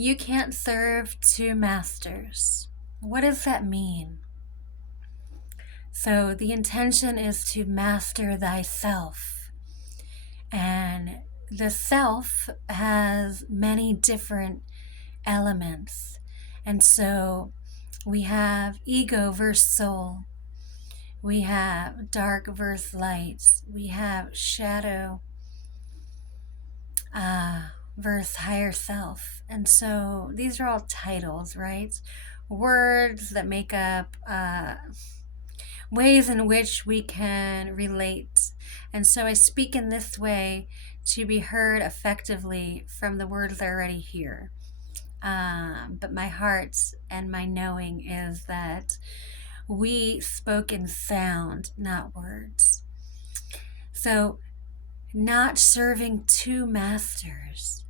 You can't serve two masters. What does that mean? So the intention is to master thyself. And the self has many different elements. And so we have ego versus soul. We have dark versus light. We have shadow versus higher self. And so these are all titles, right? Words that make up ways in which we can relate. And so I speak in this way to be heard effectively from the words already here. But my heart and my knowing is that we spoke in sound, not words. So not serving two masters.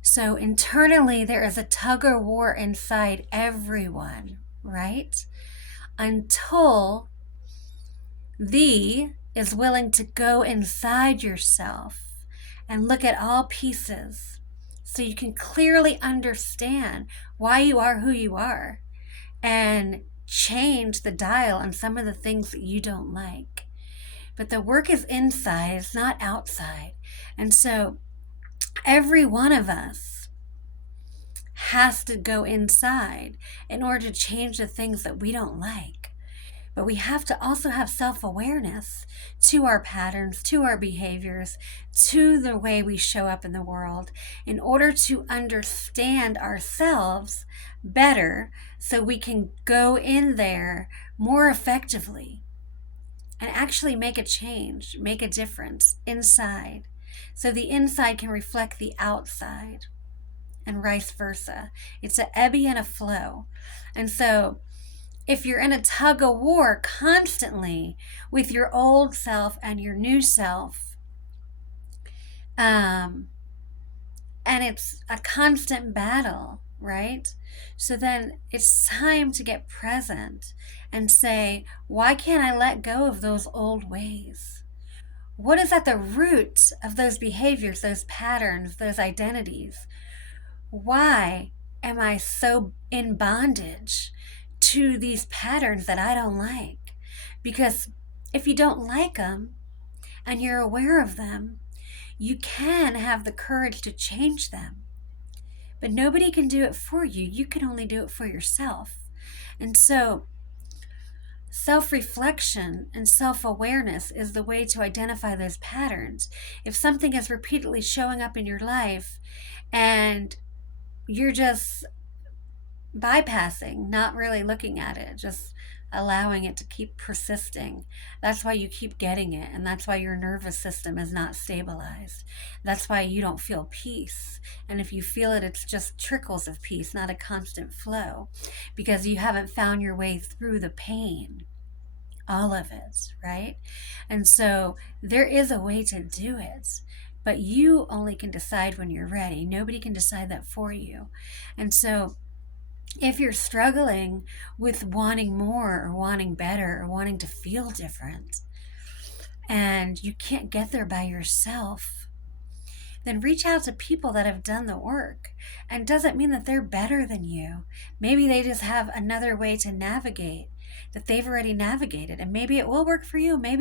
So internally, there is a tug of war inside everyone, right? Until thee is willing to go inside yourself and look at all pieces so you can clearly understand why you are who you are and change the dial on some of the things that you don't like. But the work is inside, it's not outside. And so every one of us has to go inside in order to change the things that we don't like. But we have to also have self-awareness to our patterns, to our behaviors, to the way we show up in the world in order to understand ourselves better so we can go in there more effectively and actually make a change, make a difference inside. So the inside can reflect the outside and vice versa. It's an ebb and a flow. And so if you're in a tug of war constantly with your old self and your new self, and it's a constant battle, right? So then it's time to get present and say, why can't I let go of those old ways? What is at the root of those behaviors, those patterns, those identities? Why am I so in bondage to these patterns that I don't like? Because if you don't like them and you're aware of them, you can have the courage to change them. But nobody can do it for you. You can only do it for yourself. And so self-reflection and self-awareness is the way to identify those patterns. If something is repeatedly showing up in your life and you're just bypassing, not really looking at it, just allowing it to keep persisting. That's why you keep getting it, and that's why your nervous system is not stabilized. That's why you don't feel peace. And if you feel it, it's just trickles of peace, not a constant flow, because you haven't found your way through the pain. All of it, right? And so there is a way to do it, but you only can decide when you're ready. Nobody can decide that for you. And so if you're struggling with wanting more or wanting better or wanting to feel different and you can't get there by yourself, then reach out to people that have done the work. And doesn't mean that they're better than you. Maybe they just have another way to navigate that they've already navigated, and maybe it will work for you, maybe